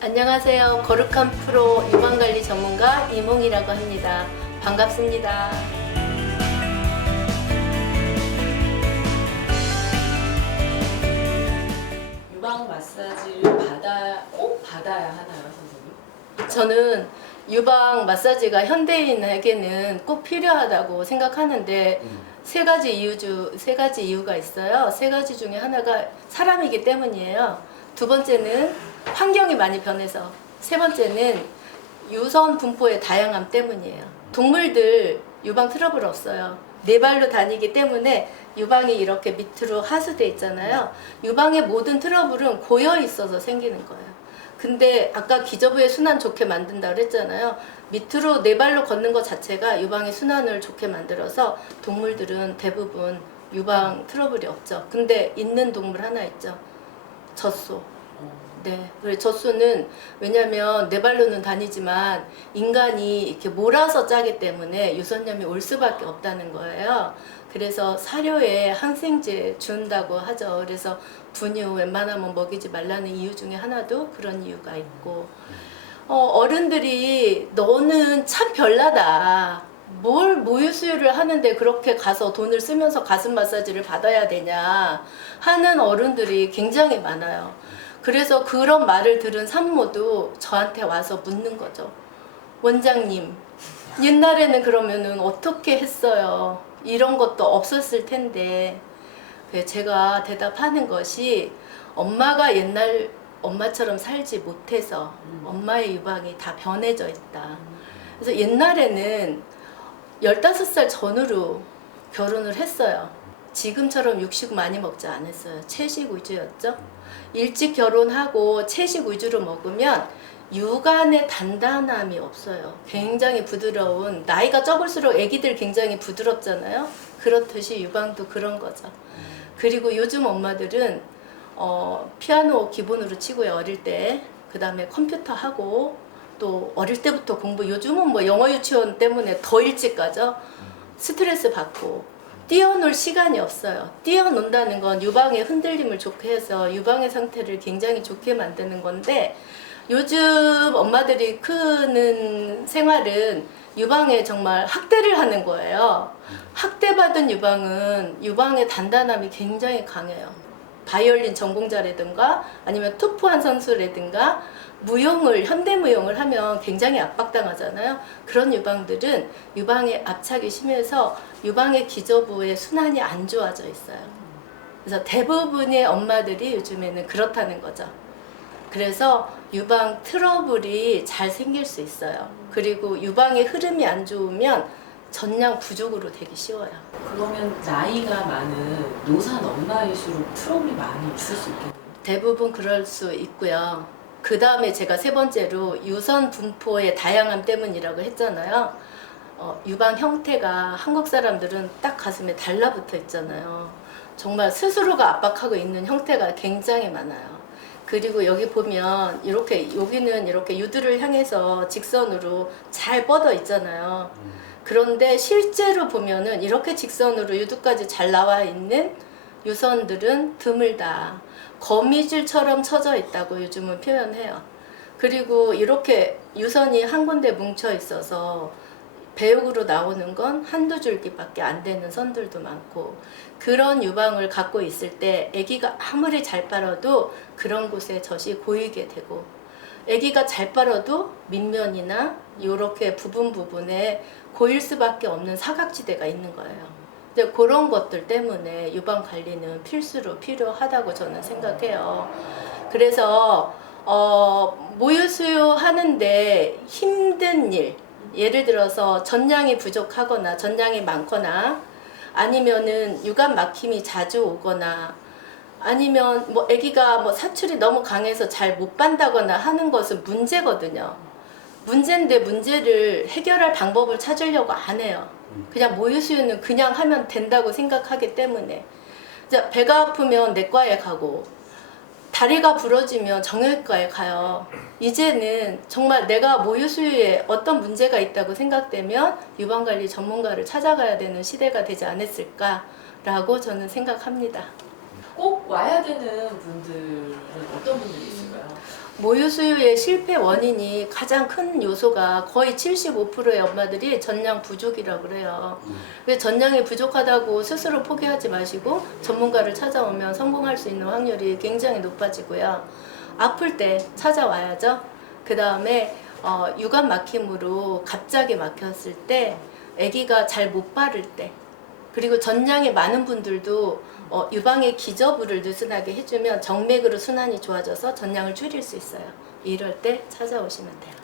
안녕하세요. 거룩한 프로 유방관리 전문가 이몽이라고 합니다. 반갑습니다. 유방 마사지를 꼭 받아야 하나요, 선생님? 저는 유방 마사지가 현대인에게는 꼭 필요하다고 생각하는데 세 가지 이유가 있어요. 세 가지 중에 하나가 사람이기 때문이에요. 두 번째는 환경이 많이 변해서, 세 번째는 유선 분포의 다양함 때문이에요. 동물들 유방 트러블 없어요. 네 발로 다니기 때문에 유방이 이렇게 밑으로 하수돼 있잖아요. 유방의 모든 트러블은 고여 있어서 생기는 거예요. 근데 아까 기저부의 순환 좋게 만든다 그랬잖아요. 밑으로 네 발로 걷는 것 자체가 유방의 순환을 좋게 만들어서 동물들은 대부분 유방 트러블이 없죠. 근데 있는 동물 하나 있죠. 젖소. 네. 그래서 젖소는 왜냐면 네 발로는 다니지만 인간이 이렇게 몰아서 짜기 때문에 유선염이 올 수밖에 없다는 거예요. 그래서 사료에 항생제 준다고 하죠. 그래서 분유 웬만하면 먹이지 말라는 이유 중에 하나도 그런 이유가 있고, 어른들이 너는 참 별나다. 뭘 모유 수유를 하는데 그렇게 가서 돈을 쓰면서 가슴 마사지를 받아야 되냐 하는 어른들이 굉장히 많아요. 그래서 그런 말을 들은 산모도 저한테 와서 묻는 거죠. 원장님, 옛날에는 그러면은 어떻게 했어요? 이런 것도 없었을 텐데. 제가 대답하는 것이 엄마가 옛날 엄마처럼 살지 못해서 엄마의 유방이 다 변해져 있다. 그래서 옛날에는 15살 전후로 결혼을 했어요. 지금처럼 육식 많이 먹지 않았어요. 채식 위주였죠. 일찍 결혼하고 채식 위주로 먹으면 유관의 단단함이 없어요. 굉장히 부드러운, 나이가 적을수록 애기들 굉장히 부드럽잖아요. 그렇듯이 유방도 그런 거죠. 그리고 요즘 엄마들은 피아노 기본으로 치고요, 어릴 때. 그 다음에 컴퓨터 하고, 또 어릴 때부터 공부, 요즘은 뭐 영어 유치원 때문에 더 일찍 가죠. 스트레스 받고 뛰어놀 시간이 없어요. 뛰어논다는 건 유방의 흔들림을 좋게 해서 유방의 상태를 굉장히 좋게 만드는 건데, 요즘 엄마들이 크는 생활은 유방에 정말 학대를 하는 거예요. 학대받은 유방은 유방의 단단함이 굉장히 강해요. 바이올린 전공자라든가 아니면 투포한 선수라든가 현대무용을 하면 굉장히 압박당하잖아요. 그런 유방들은 유방의 압착이 심해서 유방의 기저부의 순환이 안 좋아져 있어요. 그래서 대부분의 엄마들이 요즘에는 그렇다는 거죠. 그래서 유방 트러블이 잘 생길 수 있어요. 그리고 유방의 흐름이 안 좋으면 전량 부족으로 되기 쉬워요. 그러면 나이가 많은 노산 엄마일수록 트러블이 많이 있을 수 있겠네요. 대부분 그럴 수 있고요. 그 다음에 제가 세 번째로 유선 분포의 다양함 때문이라고 했잖아요. 유방 형태가 한국 사람들은 딱 가슴에 달라붙어 있잖아요. 정말 스스로가 압박하고 있는 형태가 굉장히 많아요. 그리고 여기 보면 여기는 이렇게 유두를 향해서 직선으로 잘 뻗어 있잖아요. 그런데 실제로 보면은 이렇게 직선으로 유두까지 잘 나와 있는 유선들은 드물다. 거미줄처럼 쳐져 있다고 요즘은 표현해요. 그리고 이렇게 유선이 한 군데 뭉쳐 있어서 배육으로 나오는 건 한두 줄기밖에 안 되는 선들도 많고, 그런 유방을 갖고 있을 때 아기가 아무리 잘 빨아도 그런 곳에 젖이 고이게 되고, 아기가 잘 빨아도 밑면이나 이렇게 부분에 고일 수밖에 없는 사각지대가 있는 거예요. 근데 그런 것들 때문에 유방 관리는 필수로 필요하다고 저는 생각해요. 그래서 모유 수유하는데 힘든 일, 예를 들어서 전량이 부족하거나 전량이 많거나 아니면은 유관 막힘이 자주 오거나 아니면 뭐 아기가 뭐 사출이 너무 강해서 잘 못 빤다거나 하는 것은 문제거든요. 문제인데 문제를 해결할 방법을 찾으려고 안 해요. 그냥 모유 수유는 그냥 하면 된다고 생각하기 때문에. 배가 아프면 내과에 가고 다리가 부러지면 정형외과에 가요. 이제는 정말 내가 모유 수유에 어떤 문제가 있다고 생각되면 유방관리 전문가를 찾아가야 되는 시대가 되지 않았을까라고 저는 생각합니다. 꼭 와야 되는 분들은 어떤 분들이 있을까요? 모유 수유의 실패 원인이 가장 큰 요소가 거의 75%의 엄마들이 전량 부족이라고 그래요. 그래서 전량이 부족하다고 스스로 포기하지 마시고 전문가를 찾아오면 성공할 수 있는 확률이 굉장히 높아지고요. 아플 때 찾아와야죠. 그 다음에 유관 막힘으로 갑자기 막혔을 때, 아기가 잘 못 바를 때, 그리고 전량이 많은 분들도 유방의 기저부를 느슨하게 해주면 정맥으로 순환이 좋아져서 전량을 줄일 수 있어요. 이럴 때 찾아오시면 돼요.